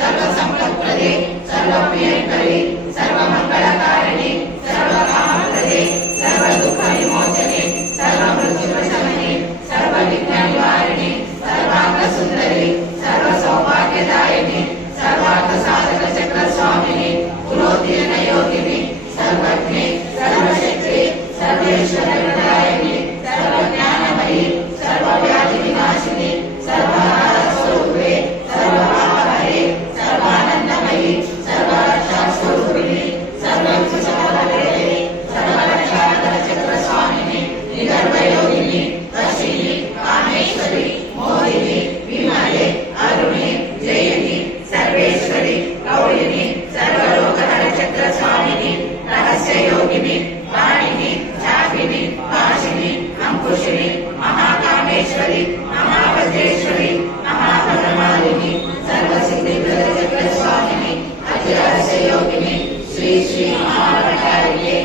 सर्वसम्पत्प्रदे सर्वप्रियङ्करि सर्वमङ्गलकारिणि सर्वकामप्रदे सर्वदुःखविमोचने सर्वमृत्युप्रशमने सर्वविघ्ननिवारिणि सर्वार्थसुन्दरि सर्वसौभाग्यदायिनि सर्वार्थसाधकचक्रस्वामिनि पुरोतिर्नयोगिनि सर्वज्ञे सर्वशक्ति सर्वेश्वरप्रदायिनि सर्वज्ञानमयि सर्वव्याधिविनाशिनि सर्वस्वरूपे सर्वभावहरे सर्वानन्दमयि सर्वरक्षास्वरूपिणि सर्वविभुचक्रवर्तिनि सर्वरक्षाचक्रस्वामिनि निगर्भयोगिनि वशिनि कामेश्वरि मोहिनि विमले अरुणे जयिनि सर्वेश्वरि